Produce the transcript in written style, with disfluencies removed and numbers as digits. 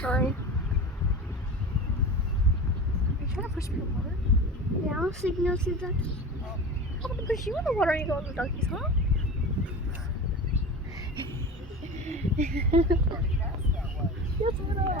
Sorry. Are you trying to push me in the water? Yeah, so you can go see the ducks. I'm gonna push you in the water and you go in the duckies, huh? Yes, what up?